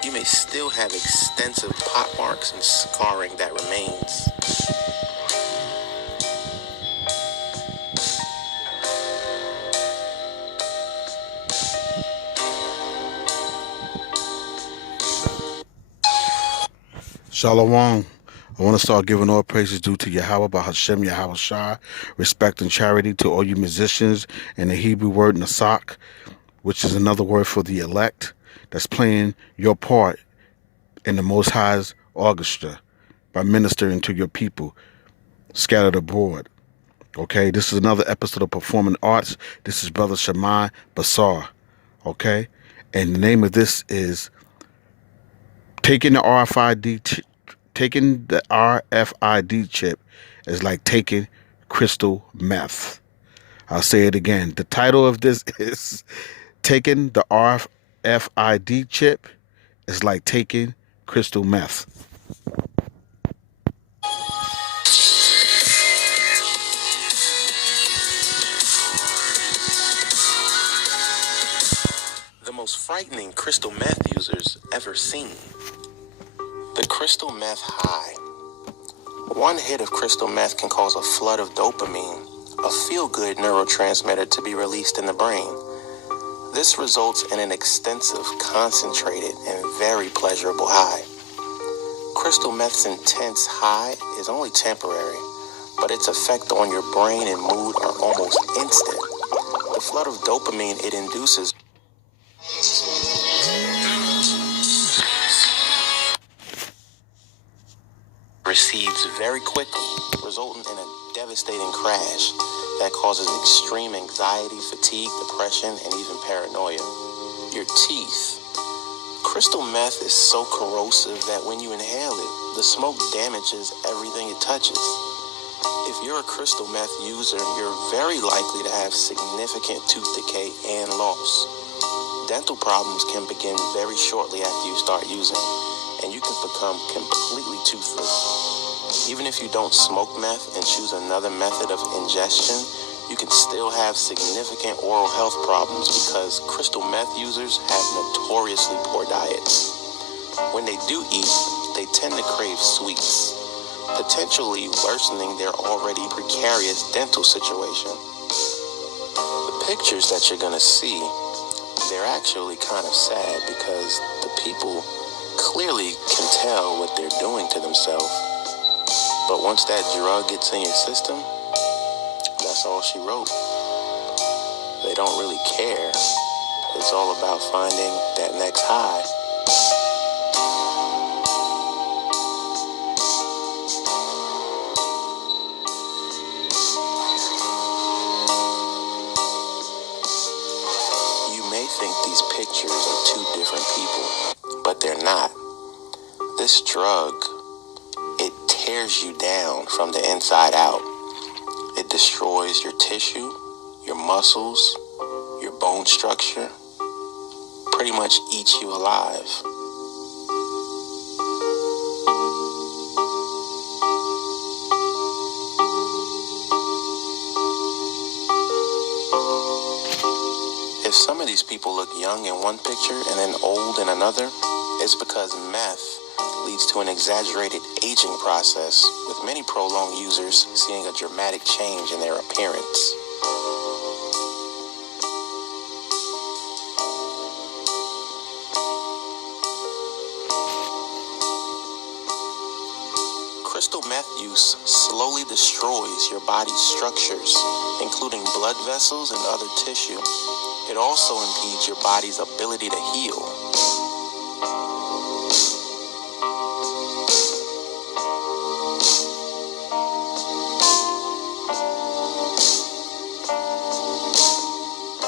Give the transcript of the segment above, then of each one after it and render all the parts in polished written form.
you may still have extensive pot marks and scarring that remains. Shalom. I want to start giving all praises due to Yahweh by Hashem Yahweh Shah, respect and charity to all you musicians and the Hebrew word Nasak, which is another word for the elect, that's playing your part in the Most High's orchestra by ministering to your people scattered abroad. Okay, this is another episode of Performing Arts. This is Brother Shammai Basar. Okay, and the name of this is taking the RFID chip is like taking crystal meth. I'll say it again. The title of this is taking the RFID chip is like taking crystal meth. The most frightening crystal meth users ever seen. The crystal meth high. One hit of crystal meth can cause a flood of dopamine, a feel-good neurotransmitter to be released in the brain. This results in an extensive, concentrated, and very pleasurable high. Crystal meth's intense high is only temporary, but its effect on your brain and mood are almost instant. The flood of dopamine it induces recedes very quickly, resulting in a devastating crash that causes extreme anxiety, fatigue, depression, and even paranoia. Your teeth. Crystal meth is so corrosive that when you inhale it, the smoke damages everything it touches. If you're a crystal meth user, you're very likely to have significant tooth decay and loss. Dental problems can begin very shortly after you start using, and you can become completely toothless. Even if you don't smoke meth and choose another method of ingestion, you can still have significant oral health problems because crystal meth users have notoriously poor diets. When they do eat, they tend to crave sweets, potentially worsening their already precarious dental situation. The pictures that you're gonna see, they're actually kind of sad because the people clearly can tell what they're doing to themselves. But once that drug gets in your system, that's all she wrote. They don't really care. It's all about finding that next high. You may think these pictures are two different people, but they're not. This drug, it tears you down from the inside out. It destroys your tissue, your muscles, your bone structure, pretty much eats you alive. If some of these people look young in one picture and then old in another, it's because meth leads to an exaggerated aging process, with many prolonged users seeing a dramatic change in their appearance. Crystal meth use slowly destroys your body's structures, including blood vessels and other tissue. It also impedes your body's ability to heal.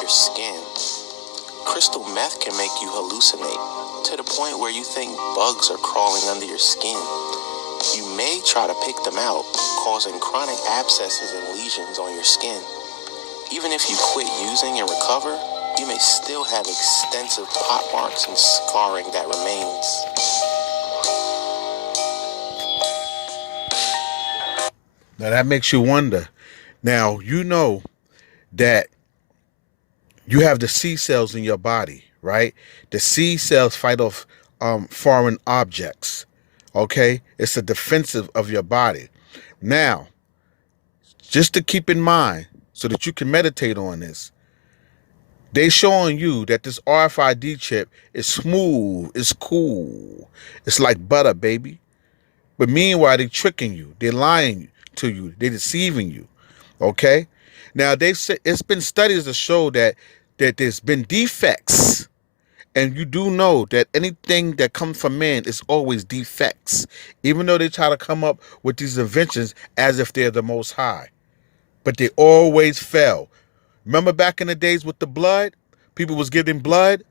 Your skin. Crystal meth can make you hallucinate to the point where you think bugs are crawling under your skin. You may try to pick them out, causing chronic abscesses and lesions on your skin. Even if you quit using and recover, you may still have extensive pot marks and scarring that remains. Now that makes you wonder. Now, you know that you have the C cells in your body, right? The C cells fight off foreign objects. Okay, it's a defensive of your body. Now, just to keep in mind, so that you can meditate on this, they showing you that this RFID chip is smooth, it's cool, it's like butter, baby. But meanwhile, they tricking you, they're lying to you, they're deceiving you. Okay, now they said it's been studies to show that there's been defects. And you do know that anything that comes from man is always defects, even though they try to come up with these inventions as if they're the most high. But they always fail. Remember back in the days with the blood? People was getting blood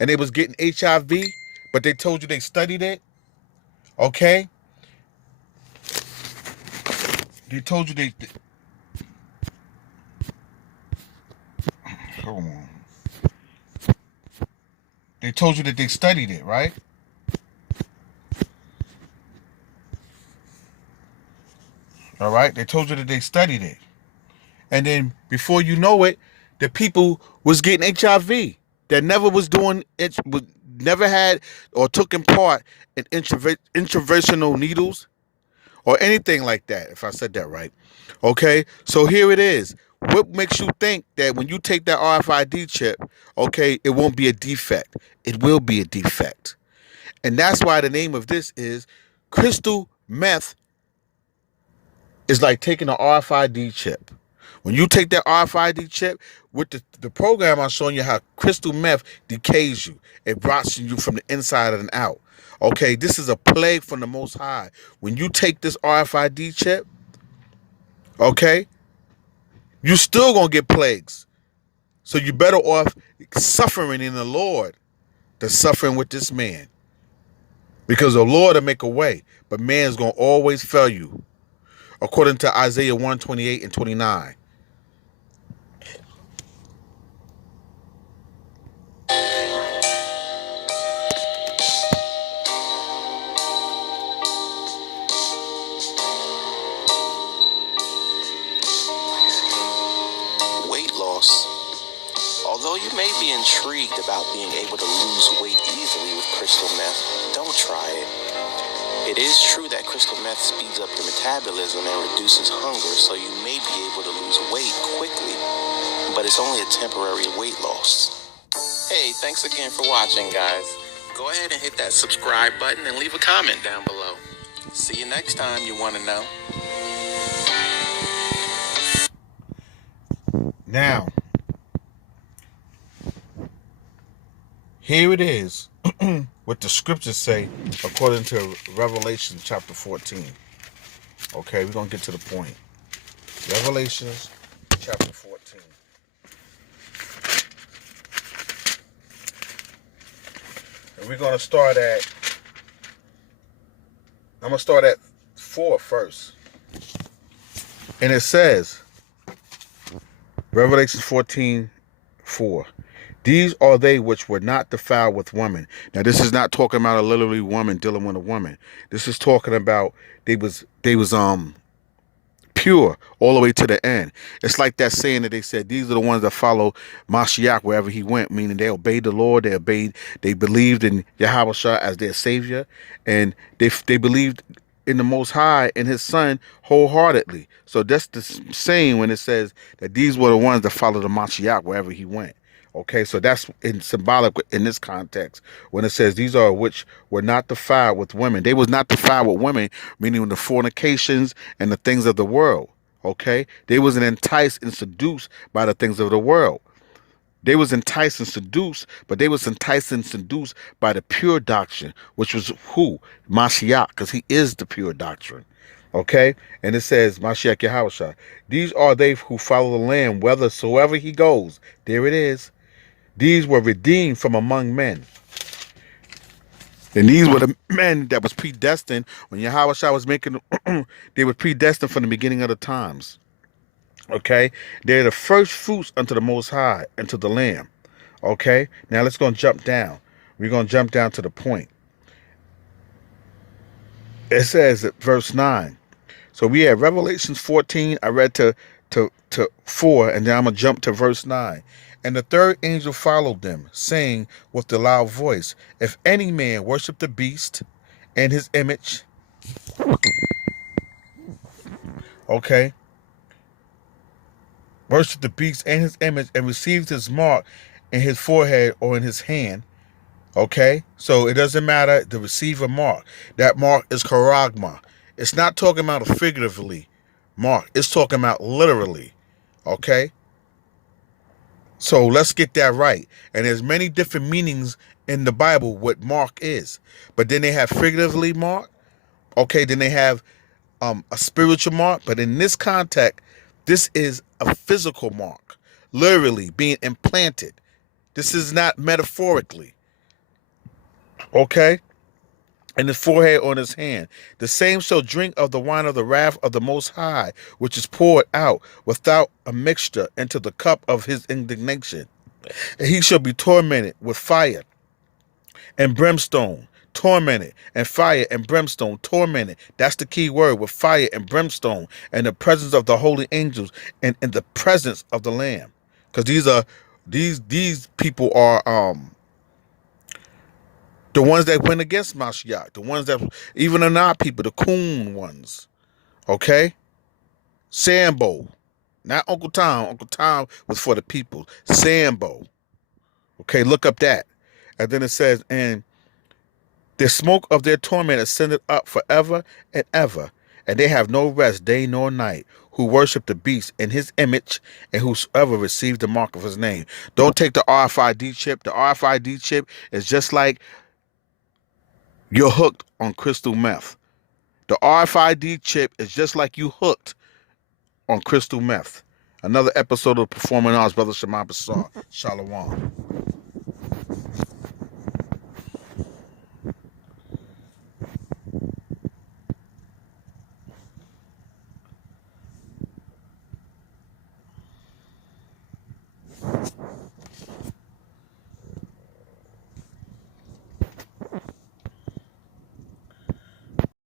and they was getting HIV, but they told you they studied it. Okay? They told you they hold on. They told you that they studied it, right? All right? They told you that they studied it. And then before you know it, the people was getting HIV that never was doing it, never had or took in part in interventional needles or anything like that, if I said that right. Okay, so here it is. What makes you think that when you take that RFID chip, okay, it won't be a defect? It will be a defect. And that's why the name of this is Crystal Meth is like taking an RFID chip. When you take that RFID chip, with the program, I'm showing you how crystal meth decays you. It rots you from the inside and out. Okay, this is a plague from the Most High. When you take this RFID chip, okay, you still gonna get plagues. So you better off suffering in the Lord than suffering with this man. Because the Lord will make a way, but man's gonna always fail you. According to Isaiah 1:28 and 29. Weight loss. Although you may be intrigued about being able to lose weight easily with crystal meth, don't try it. It is true that crystal meth speeds up the metabolism and reduces hunger, so you may be able to lose weight quickly, but it's only a temporary weight loss. Hey, thanks again for watching, guys. Go ahead and hit that subscribe button and leave a comment down below. See you next time, you want to know. Now, here it is, what the scriptures say according to Revelation chapter 14. Okay, we're going to get to the point. Revelations chapter 14. And we're going to start at, I'm going to start at 4 first. And it says, Revelation 14:4. These are they which were not defiled with woman. Now, this is not talking about a literally woman dealing with a woman. This is talking about they was pure all the way to the end. It's like that saying that they said, these are the ones that follow Mashiach wherever he went, meaning they obeyed the Lord, they believed in Yahweh Shah as their savior, and they believed in the Most High and his son wholeheartedly. So that's the saying when it says that these were the ones that followed the Mashiach wherever he went. Okay, so that's symbolic in this context when it says these are which were not defiled with women. They was not defiled with women, meaning the fornications and the things of the world. Okay, they wasn't enticed and seduced by the things of the world. They was enticed and seduced, but they was enticed and seduced by the pure doctrine, which was who? Mashiach, because he is the pure doctrine. Okay, and it says Mashiach Yahushua. These are they who follow the Lamb, whithersoever he goes. There it is. These were redeemed from among men. And these were the men that was predestined when Yahweh was making, they were predestined from the beginning of the times. Okay? They're the first fruits unto the Most High and to the Lamb. Okay? Now let's go and jump down. We're going to jump down to the point. It says at verse 9. So we had Revelations 14. I read to 4, and then I'm going to jump to verse 9. And the third angel followed them, saying with a loud voice, if any man worship the beast and his image, okay, worship the beast and his image and receives his mark in his forehead or in his hand, okay? So it doesn't matter to receive a mark. That mark is charagma. It's not talking about a figuratively mark. It's talking about literally, okay? So let's get that right. And there's many different meanings in the Bible what mark is. But then they have figuratively mark. Okay, then they have a spiritual mark. But in this context, this is a physical mark, literally being implanted. This is not metaphorically. Okay? In his forehead or in his hand. The same shall drink of the wine of the wrath of the Most High, which is poured out without a mixture into the cup of his indignation. And he shall be tormented with fire and brimstone. Tormented and fire and brimstone. Tormented. That's the key word, with fire and brimstone, and the presence of the holy angels, and in the presence of the Lamb. Because these people are the ones that went against Mashiach, the ones that, even are not people, the coon ones. Okay? Sambo. Not Uncle Tom. Uncle Tom was for the people. Sambo. Okay, look up that. And then it says, and the smoke of their torment ascended up forever and ever, and they have no rest day nor night, who worship the beast in his image, and whosoever receives the mark of his name. Don't take the RFID chip. The RFID chip is just like you're hooked on crystal meth. The RFID chip is just like you hooked on crystal meth. Another episode of Performing Arts, Brother Shema Bassar. Shalom.